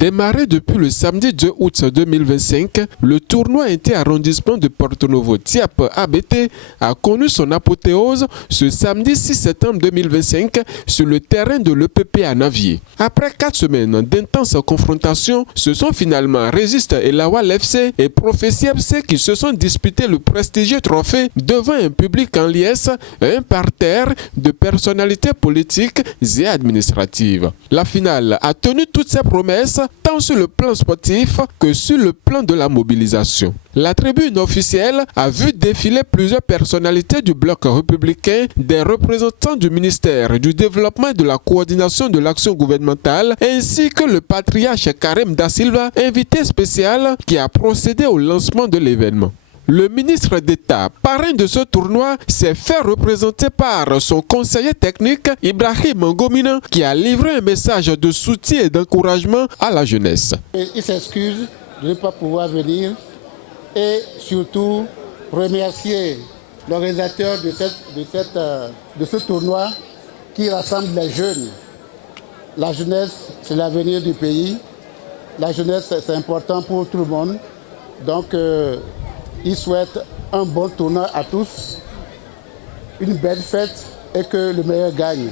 Démarré depuis le samedi 2 août 2025, le tournoi inter-arrondissement de Porto Novo TIAP ABT a connu son apothéose ce samedi 6 septembre 2025 sur le terrain de l'EPP à Navier. Après 4 semaines d'intenses confrontations, ce sont finalement Résiste et Lawal FC et Prophétie FC qui se sont disputés le prestigieux trophée devant un public en liesse et un parterre de personnalités politiques et administratives. La finale a tenu toutes ses promesses tant sur le plan sportif que sur le plan de la mobilisation. La tribune officielle a vu défiler plusieurs personnalités du bloc républicain, des représentants du ministère du Développement et de la Coordination de l'action gouvernementale, ainsi que le patriarche Karim Da Silva, invité spécial qui a procédé au lancement de l'événement. Le ministre d'État, parrain de ce tournoi, s'est fait représenter par son conseiller technique Ibrahim Ngomina qui a livré un message de soutien et d'encouragement à la jeunesse. Il s'excuse de ne pas pouvoir venir et surtout remercier l'organisateur de ce tournoi qui rassemble les jeunes. La jeunesse, c'est l'avenir du pays. La jeunesse, c'est important pour tout le monde. Donc, il souhaite un bon tournoi à tous, une belle fête et que le meilleur gagne.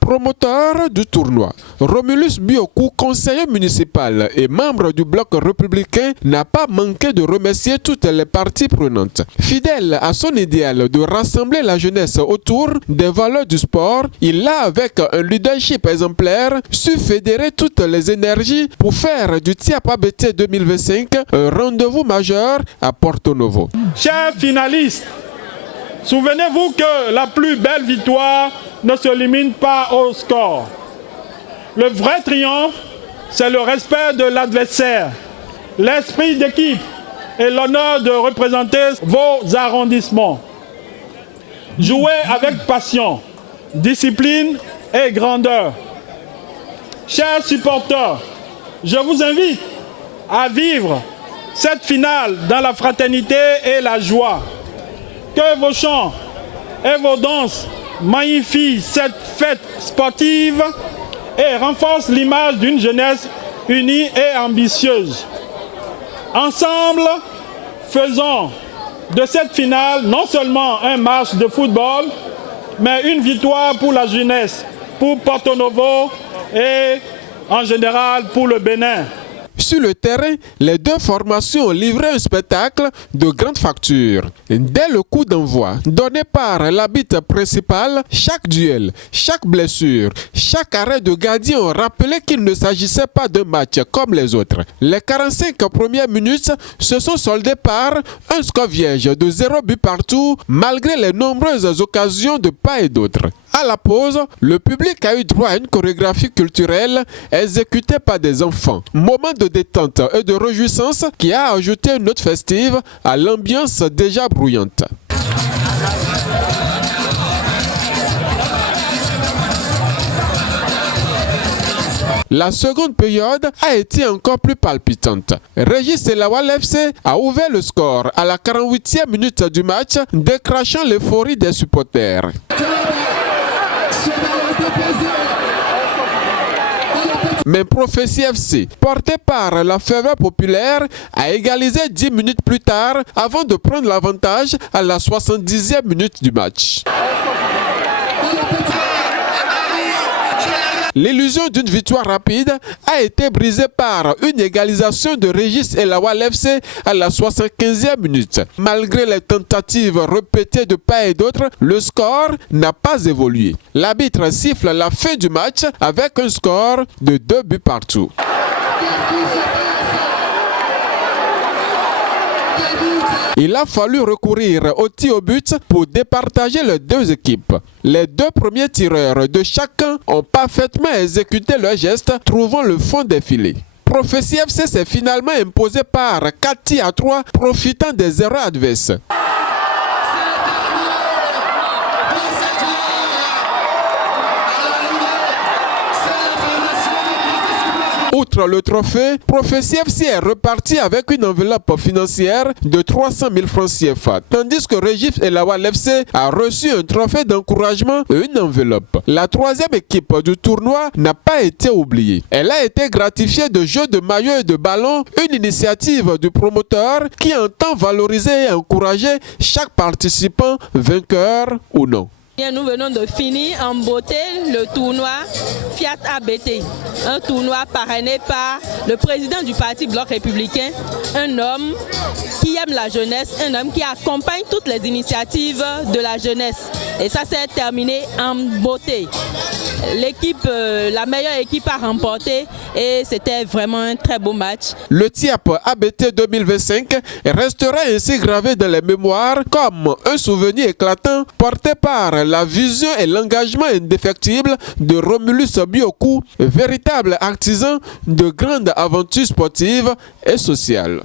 Promoteur du tournoi, Romulus Biokou, conseiller municipal et membre du bloc républicain, n'a pas manqué de remercier toutes les parties prenantes. Fidèle à son idéal de rassembler la jeunesse autour des valeurs du sport, il a, avec un leadership exemplaire, su fédérer toutes les énergies pour faire du TIAP ABT 2025 un rendez-vous majeur à Porto Novo. Chers finalistes, souvenez-vous que la plus belle victoire ne se limite pas au score. Le vrai triomphe, c'est le respect de l'adversaire, l'esprit d'équipe et l'honneur de représenter vos arrondissements. Jouez avec passion, discipline et grandeur. Chers supporters, je vous invite à vivre cette finale dans la fraternité et la joie. Que vos chants et vos danses magnifient cette fête sportive et renforcent l'image d'une jeunesse unie et ambitieuse. Ensemble, faisons de cette finale non seulement un match de football, mais une victoire pour la jeunesse, pour Porto Novo et en général pour le Bénin. Sur le terrain, les deux formations ont livré un spectacle de grande facture. Dès le coup d'envoi, donné par l'arbitre principal, chaque duel, chaque blessure, chaque arrêt de gardien ont rappelé qu'il ne s'agissait pas d'un match comme les autres. Les 45 premières minutes se sont soldées par un score vierge de 0 but partout, malgré les nombreuses occasions de part et d'autre. À la pause, le public a eu droit à une chorégraphie culturelle exécutée par des enfants. Moment de détente et de réjouissance qui a ajouté une note festive à l'ambiance déjà bruyante. La seconde période a été encore plus palpitante. Régis et Lawal FC a ouvert le score à la 48e minute du match, décrachant l'euphorie des supporters. Mais Prophétie FC, porté par la ferveur populaire, a égalisé 10 minutes plus tard avant de prendre l'avantage à la 70e minute du match. L'illusion d'une victoire rapide a été brisée par une égalisation de Régis et Lawal FC à la 75e minute. Malgré les tentatives répétées de part et d'autre, le score n'a pas évolué. L'arbitre siffle la fin du match avec un score de 2 buts partout. Il a fallu recourir au tir au but pour départager les deux équipes. Les deux premiers tireurs de chacun ont parfaitement exécuté leur geste, trouvant le fond des filets. Prophétie FC s'est finalement imposé par 4 tirs à 3, profitant des erreurs adverses. Outre le trophée, Prophétie FC est reparti avec une enveloppe financière de 300 000 francs CFA, tandis que Régif et Lawal FC a reçu un trophée d'encouragement et une enveloppe. La troisième équipe du tournoi n'a pas été oubliée. Elle a été gratifiée de jeux de maillots et de ballons, une initiative du promoteur qui entend valoriser et encourager chaque participant, vainqueur ou non. Nous venons de finir en beauté le tournoi Fiat ABT, un tournoi parrainé par le président du Parti Bloc Républicain, un homme qui aime la jeunesse, un homme qui accompagne toutes les initiatives de la jeunesse. Et ça s'est terminé en beauté. L'équipe, la meilleure équipe a remporté et c'était vraiment un très beau match. Le TIAP ABT 2025 restera ainsi gravé dans les mémoires comme un souvenir éclatant porté par la vision et l'engagement indéfectible de Romulus Biokou, véritable artisan de grandes aventures sportives et sociales.